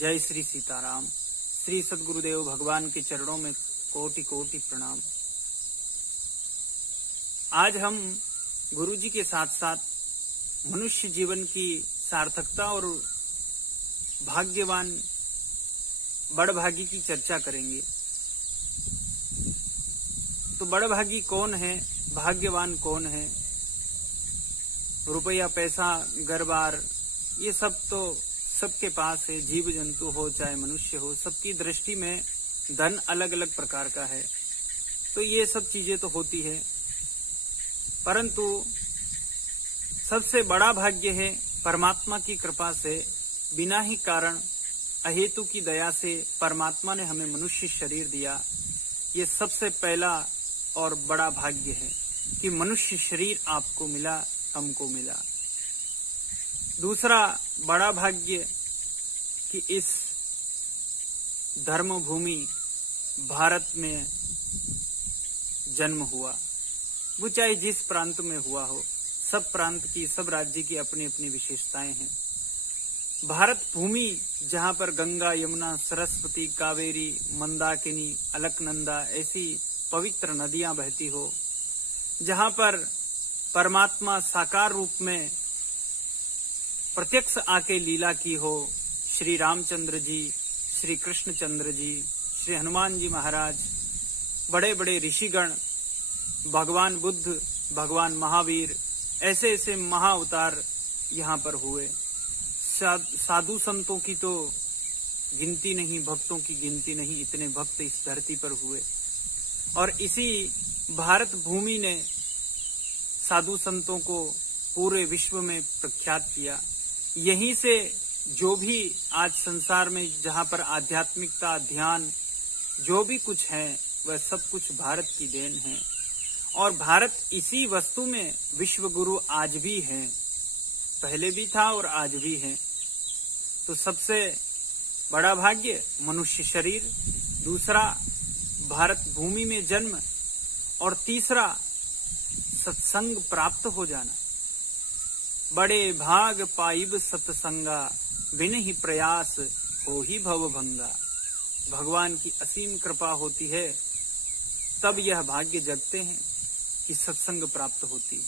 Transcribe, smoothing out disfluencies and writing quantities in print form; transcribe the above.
जय श्री सीताराम। श्री सद्गुरुदेव भगवान के चरणों में कोटि कोटि प्रणाम। आज हम गुरु जी के साथ साथ मनुष्य जीवन की सार्थकता और भाग्यवान बड़भागी की चर्चा करेंगे। तो बड़भागी कौन है, भाग्यवान कौन है? रुपया, पैसा, घर बार, ये सब तो सबके पास है। जीव जंतु हो चाहे मनुष्य हो, सबकी दृष्टि में धन अलग अलग प्रकार का है। तो ये सब चीजें तो होती है, परंतु सबसे बड़ा भाग्य है परमात्मा की कृपा से, बिना ही कारण अहेतु की दया से परमात्मा ने हमें मनुष्य शरीर दिया। ये सबसे पहला और बड़ा भाग्य है कि मनुष्य शरीर आपको मिला, हमको मिला। दूसरा बड़ा भाग्य कि इस धर्म भूमि भारत में जन्म हुआ। वो चाहे जिस प्रांत में हुआ हो, सब प्रांत की, सब राज्य की अपनी अपनी विशेषताएं हैं। भारत भूमि जहां पर गंगा, यमुना, सरस्वती, कावेरी, मंदाकिनी, अलकनंदा ऐसी पवित्र नदियां बहती हो, जहां पर परमात्मा साकार रूप में प्रत्यक्ष आके लीला की हो। श्री रामचंद्र जी, श्री कृष्णचंद्र जी, श्री हनुमान जी महाराज, बड़े बड़े ऋषिगण, भगवान बुद्ध, भगवान महावीर, ऐसे ऐसे महाअवतार यहाँ पर हुए। साधु संतों की तो गिनती नहीं, भक्तों की गिनती नहीं, इतने भक्त इस धरती पर हुए। और इसी भारत भूमि ने साधु संतों को पूरे विश्व में प्रख्यात किया। यहीं से जो भी आज संसार में जहां पर आध्यात्मिकता, ध्यान, जो भी कुछ है वह सब कुछ भारत की देन है। और भारत इसी वस्तु में विश्व गुरु आज भी है, पहले भी था और आज भी है। तो सबसे बड़ा भाग्य मनुष्य शरीर, दूसरा भारत भूमि में जन्म, और तीसरा सत्संग प्राप्त हो जाना। बड़े भाग पाइब सत्संगा, बिन ही प्रयास हो ही भव भंगा। भगवान की असीम कृपा होती है, तब यह भाग्य जगते हैं कि सत्संग प्राप्त होती है।